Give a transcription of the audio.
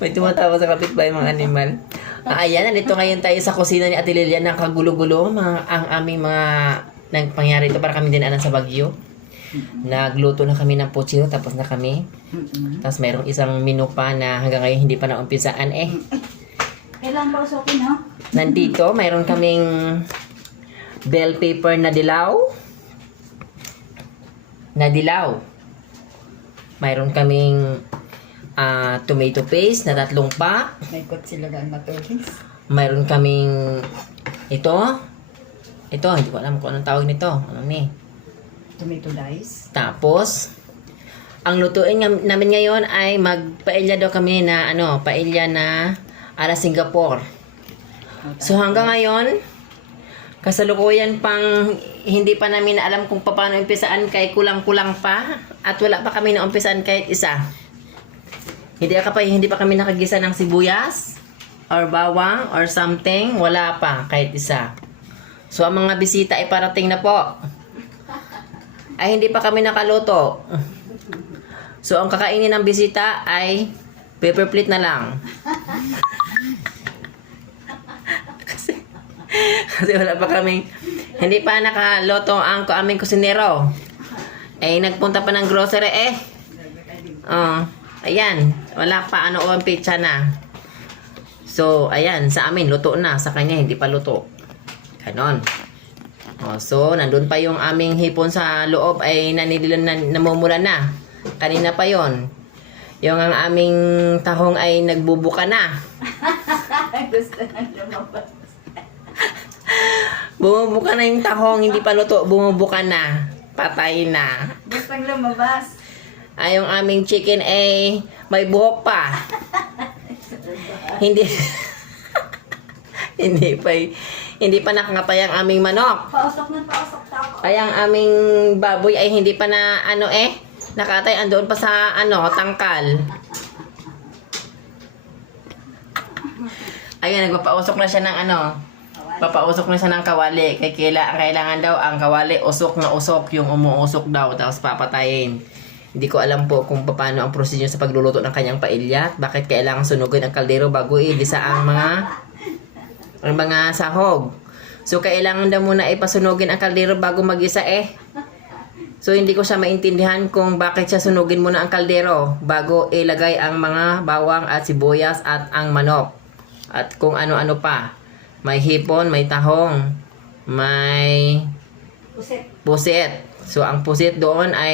May tumatawa sa kapitbahay mga animal. Ayan, nandito ngayon tayo sa kusina ni Ate Lilian ng kagulo-gulo. Ang aming mga nagpangyari ito para kami din anan sa Baguio. Nagluto na kami ng pochino, tapos na kami. Tapos mayroong isang menu pa na hanggang ngayon hindi pa naumpisaan eh. Kailan pa usokin, no? Nandito, mayroon kaming bell pepper na dilaw. Mayroon kaming tomato paste na 3 pack. May kot sila daan matulis. Mayroon kaming ito, hindi ko alam kung anong tawag nito. Ano ni? Tomato dice. Tapos, ang lutuin namin ngayon ay magpaella daw kami na paella na ala Singapore. So hanggang ngayon, kasalukuyan pang hindi pa namin alam kung paano umpisaan kay kulang-kulang pa at wala pa kami na umpisaan kahit isa. Hindi pa kami nakagisa ng sibuyas or bawang or something, wala pa kahit isa. So ang mga bisita ay parating na po. Ay hindi pa kami nakaluto. So ang kakainin ng bisita ay paper plate na lang. Kasi wala pa kaming, hindi pa nakaluto ang aming kusinero. Eh nagpunta pa ng grocery ayan, wala pa ang pizza na. So ayan, sa amin luto na, sa kanya hindi pa luto. Ganon. So nandun pa yung aming hipon sa loob ay namumula na. Kanina pa yon. Yung ang aming tahong ay nagbubuka na. Gusto na lumabas. Bumubuka na yung tahong, hindi pa luto, bumubuka na. Patay na. Gusto lumabas. Ay, yung aming chicken ay may buhok pa. hindi hindi pa nakangapay ang aming manok. Pausok tao. Ay, ang aming baboy ay hindi pa na nakatay, andoon pa sa tangkal. Ayan, nagpapausok na siya ng papausok na siya ng kawali. Kailangan daw ang kawali usok na usok, yung umuusok daw, tapos papatayin. Hindi ko alam po kung paano ang procedure sa pagluluto ng kanyang paella. Bakit kailangan sunugin ang kaldero bago igisa ang mga sahog. So, kailangan daw muna ipasunugin ang kaldero bago magisa So, hindi ko siya maintindihan kung bakit siya sunugin muna ang kaldero bago ilagay ang mga bawang at sibuyas at ang manok. At kung ano-ano pa. May hipon, may tahong, may pusit. So, ang pusit doon ay